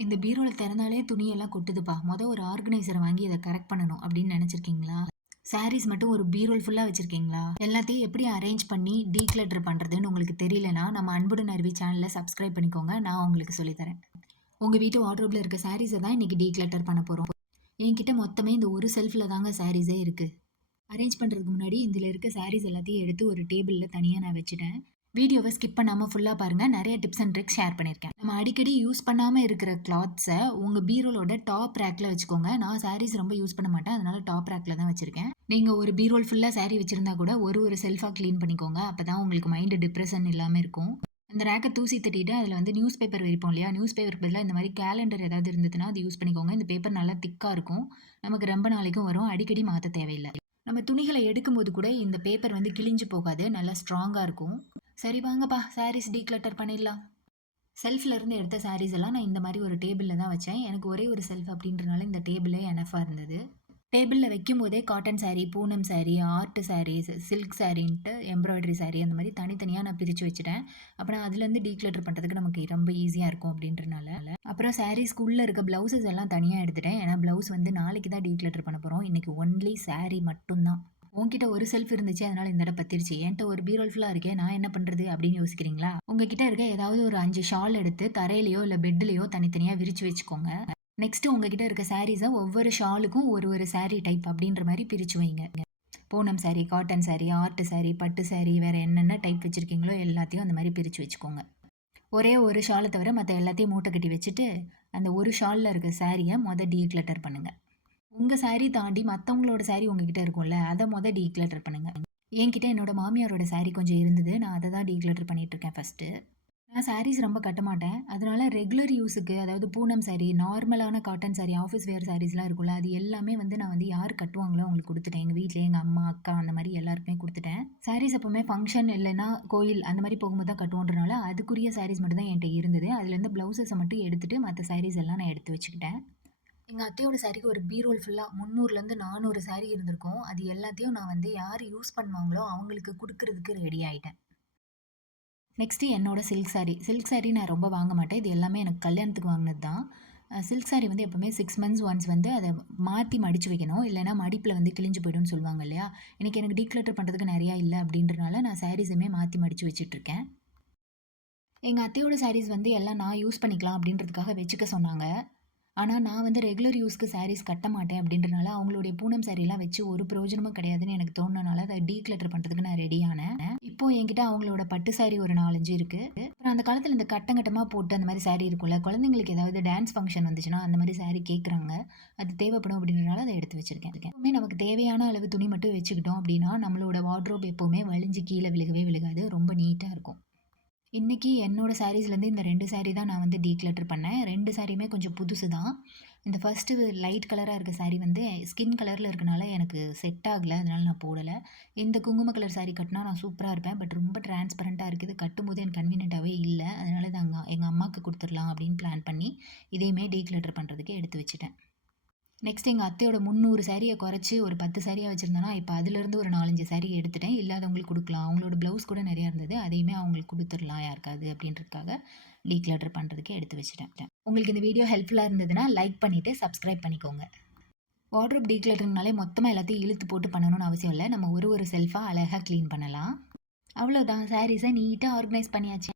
இந்த பீரோல திறந்தாலே துணியெல்லாம் கொட்டுதுப்பா. ஒரு ஆர்கனைசர வாங்கி இத கரெக்ட் பண்ணணும் அப்படின்னு நெனச்சிருக்கீங்களா? சாரீஸ் மட்டும் ஒரு பீரோல் ஃபுல்லா வச்சிருக்கீங்களா? எல்லாத்தையும் எப்படி அரேஞ்ச் பண்ணி டீக்ளட்டர் பண்றதுன்னு உங்களுக்கு தெரியலனா, நம்ம அன்புடன் அருவி சேனல சப்ஸ்கிரைப் பண்ணிக்கோங்க. நான் உங்களுக்கு சொல்லி தரேன். உங்க வீட்டு வார்ட்ரோப்ல இருக்க சாரீஸ தான் இன்னைக்கு டீக்ளட்டர் பண்ண போறோம். என்கிட்ட மொத்தமே இந்த ஒரு செல்ஃப்ல தாங்க சாரீஸே இருக்கு. அரேஞ்ச் பண்றதுக்கு முன்னாடி இதுல இருக்க சாரீஸ் எல்லாத்தையும் எடுத்து ஒரு டேபிள்ல தனியா நான் வச்சுட்டேன். வீடியோவை ஸ்கிப் பண்ணாம ஃபுல்லா பாருங்க. நெறைய டிப்ஸ் அண்ட் ட்ரிக்ஸ் ஷேர் பண்ணியிருக்கேன். நம்ம அடிக்கடி யூஸ் பண்ணாம இருக்கிற கிளாத்ஸ உங்க பீரோலோட டாப் ரேக்ல வச்சுக்கோங்க. நான் சாரீஸ் ரொம்ப யூஸ் பண்ண மாட்டேன். அதனால டாப் ரேக்ல தான் வச்சிருக்கேன். நீங்க ஒரு பீரோல் ஃபுல்லா சாரி வச்சிருந்தா கூட ஒரு செல்ஃபா கிளீன் பண்ணிக்கோங்க. அப்பதான் உங்களுக்கு மைண்ட் டிப்ரஷன் இல்லாம இருக்கும். அந்த ரேக்க தூசி தட்டிட்டு அதில வந்து நியூஸ் பேப்பர் விரிப்போம் இல்லையா? நியூஸ் பேப்பருக்கு பதிலா இந்த மாரி கேலண்டர் ஏதாவது இருந்ததுன்னா, அது யூஸ் பண்ணிக்கோங்க. இந்த பேப்பர் நல்லா திக்கா இருக்கும். நமக்கு ரொம்ப நாளைக்கும் வரும். அடிக்கடி மாத்த தேவையில்ல. நம்ம துணிகள எடுக்கும்போது கூட இந்த பேப்பர் வந்து கிழிஞ்சு போகாது. நல்லா ஸ்ட்ராங்கா இருக்கும். சரி வாங்கப்பா சாரீஸ் டீக்ளட்டர் பண்ணிடலாம். செல்ஃப்ல இருந்து எடுத்த சாரீஸ் எல்லாம் நான் இந்த மாரி ஒரு டேபிள்ல தான் வச்சேன். எனக்கு ஒரே ஒரு செல்ஃப் அப்படின்றனால இந்த டேபிளே எனஃபா இருந்தது. டேபிள்ல வைக்கும்போதே cotton sari, Poonam sari, art saris, silk சாரின்ட்டு எம்ப்ராய்டரி சாரி அந்த மாரி தனித்தனியா நான் பிரிச்சு வச்சுட்டேன். அப்ப அதுலேருந்து டீக்ளட்டர் பண்றதுக்கு நமக்கு ரொம்ப ஈஸியா இருக்கும் அப்படின்றனால. அப்புறம் சாரீஸ்க்கு உள்ள இருக்க பிளவுஸஸ் எல்லாம் தனியா எடுத்துட்டேன். ஏன்னா பிளவுஸ் வந்து நாளைக்கு தான் டீக்ளட்டர் பண்ண போறோம். இன்னைக்கு ஒன்லி சாரி மட்டும் தான். உன்கிட்ட ஒரு செல்ஃப் இருந்துச்சு. அதனால இந்த இடம் பத்திருச்சு. என்ட்ட ஒரு பீரோல் ஃபுல்லா இருக்கே! நான் என்ன பண்றது? அப்படின்னு யோசிக்கிறீங்களா? உங்ககிட்ட இருக்க ஏதாவது ஒரு 5 ஷால் எடுத்து தரையிலயோ, இல்ல பெட்லயோ தனித்தனியா விரிச்சு வச்சுக்கோங்க. நெக்ஸ்ட் உங்ககிட்ட இருக்க சாரீஸ ஒவ்வொரு ஷாலுக்கும் ஒரு சாரி டைப் அப்படின்ற மாரி பிரிச்சு வைங்க. Poonam sorry, cotton sorry, art sorry, பட்டு சாரி வேற என்னென்ன டைப் வச்சிருக்கீங்களோ எல்லாத்தையும் அந்த மாரி பிரிச்சு வச்சுக்கோங்க. ஒரே ஒரு ஷால தவிர மத்த எல்லாத்தையும் மூட்டை கட்டி வச்சுட்டு, அந்த ஒரு ஷால்ல இருக்க சாரிய டீக்ளட்டர் பண்ணுங்க. உங்க சாரி தாண்டி மத்தவங்களோட சாரி உங்ககிட்ட இருக்கும்ல, அத டீக்ளட்டர் பண்ணுங்க. என்கிட்ட என்னோட மாமியாரோட சாரி கொஞ்சம் இருந்தது. நான் அத தான் டீக்ளட்டர் பண்ணிட்டு இருக்கேன் ஃபர்ஸ்ட்டு. நான் சாரீஸ் ரொம்ப கட்ட மாட்டேன். அதனால ரெகுலர் யூஸுக்கு அதாவது பூனம் சாரி, நார்மலான காட்டன் சாரி, ஆஃபீஸ் வேர் சாரீஸ்லாம் இருக்கும்ல, அது எல்லாமே வந்து நான் வந்து யார் கட்டுவாங்களோ அவங்களுக்கு குடுத்துட்டேன். எங்க வீட்ல எங்க அம்மா, அக்கா அந்த மாரி எல்லாருக்குமே குடுத்துட்டேன். சாரீஸ் எப்பவுமே ஃபங்ஷன் இல்லன்னா கோயில் அந்த மாரி போகும்போது தான் கட்டுவோன்றனால, அதுக்குரிய சாரீஸ் மட்டும் தான் என்ட்ட இருந்தது. அதுலேருந்து ப்ளவுஸஸ மட்டும் எடுத்துட்டு மத்த சாரீஸ் எல்லாம் நான் எடுத்து வச்சுக்கிட்டேன். எங்க அத்தையோட சாரிக்கு ஒரு பீரோல் ஃபுல்லா 300லேருந்து 400 சாரி இருந்திருக்கும். அது எல்லாத்தையும் நான் வந்து யார் யூஸ் பண்ணுவாங்களோ அவங்களுக்கு குடுக்குறதுக்கு ரெடி ஆயிட்டேன். நெக்ஸ்ட்டு என்னோட சில்க் சாரி. சில்க் சாரி நான் ரொம்ப வாங்க மாட்டேன். இது எல்லாமே எனக்கு கல்யாணத்துக்கு வாங்கினது தான். சில்க் சாரி வந்து எப்பவுமே 6 மந்த்ஸ் ஒன்ஸ் வந்து அத மாத்தி மடிச்சு வைக்கணும். இல்லன்னா மடிப்புல வந்து கிழிஞ்சு போயிடும்னு சொல்லுவாங்க இல்லையா? இன்னைக்கு எனக்கு டீக்ளட்டர் பண்றதுக்கு நெறையா இல்ல அப்படின்றனால நான் சாரீஸுமே மாத்தி மடிச்சு வச்சுட்டுருக்கேன். எங்க அத்தையோட சாரீஸ் வந்து எல்லாம் நான் யூஸ் பண்ணிக்கலாம் அப்படின்றதுக்காக வச்சுக்க சொன்னாங்க. ஆனா, நான் வந்து ரெகுலர் யூஸ்க்கு சாரீஸ் கட்ட மாட்டேன் அப்படின்றனால, அவங்களுடைய பூனம் சாரிலாம் வச்சு ஒரு பிரயோஜனமும் கிடையாதுன்னு எனக்கு தோணுனனால, அத டீக்ளட்டர் பண்றதுக்கு நான் ரெடி ஆனேன். இப்போ என்கிட்ட அவங்களோட பட்டு சாரி ஒரு 4, 5 இருக்கு. அப்புறம் அந்த காலத்துல இந்த கட்டம் கட்டமா போட்டு அந்த மாரி சாரி இருக்கும்ல, குழந்தைங்களுக்கு ஏதாவது டான்ஸ் ஃபங்ஷன் வந்துச்சுன்னா, அந்த மாரி சாரி கேட்குறாங்க. அது தேவைப்படும் அப்படின்றனால அத எடுத்து வச்சிருக்கேன். எப்பவுமே நமக்கு தேவையான அளவு துணி மட்டும் வச்சுக்கிட்டோம் அப்படின்னா, நம்மளோட வார்ட்ரோப் எப்பவுமே வழிஞ்சு கீழ விழுகவே விழுகாது. ரொம்ப நீட்டா இருக்கும். இன்னைக்கு என்னோட சாரீஸ்லேருந்து இந்த 2 சாரி தான் நான் வந்து டீக்ளட்டர் பண்ணேன். 2 சாரியுமே கொஞ்சம் புதுசு தான். இந்த ஃபர்ஸ்ட்டு லைட் கலரா இருக்க சாரி வந்து ஸ்கின் கலர்ல இருக்கனால எனக்கு செட் ஆகல. அதனால நான் போடல. இந்த குங்கும கலர் சாரி கட்டினா நான் சூப்பரா இருப்பேன். பட் ரொம்ப டிரான்ஸ்பரண்டா இருக்குது. கட்டும்போது எனக்கு கன்வீனியன்ட்டாவே இல்ல. அதனால இத எங்க அம்மாக்கு குடுத்துடலாம் அப்படின்னு பிளான் பண்ணி, இதையுமே டீக்ளட்டர் பண்றதுக்கு எடுத்து வச்சுட்டேன். நெக்ஸ்ட் எங்க அத்தையோட 300 சாரிய குறைச்சு ஒரு 10 சாரியா வச்சிருந்தேனா, இப்ப அதிலிருந்து ஒரு 4, 5 சாரி எடுத்துட்டேன். இல்லாதவங்களுக்கு குடுக்கலாம். அவங்களோட ப்ளவுஸ் கூட நெறையா இருந்தது. அதையுமே அவங்களுக்கு குடுத்துரலாம் யாருக்காவது அப்படின்றதுக்காக டீக்ளட்டர் பண்றதுக்கு எடுத்து வச்சுட்டேன். உங்களுக்கு இந்த வீடியோ ஹெல்ப்ஃபுல்லா இருந்ததுன்னா, லைக் பண்ணிட்டு சப்ஸ்கிரைப் பண்ணிக்கோங்க. வார்ட்ரோப் டீக்ளட்டரிங்னாலே மொத்தமா எல்லாத்தையும் இழுத்து போட்டு பண்ணணும்னு அவசியம் இல்ல. நம்ம ஒரு செல்ஃபா அழகா கிளீன் பண்ணலாம். அவ்வளோதான் சாரீஸ நீட்டா ஆர்கனைஸ் பண்ணியாச்சு.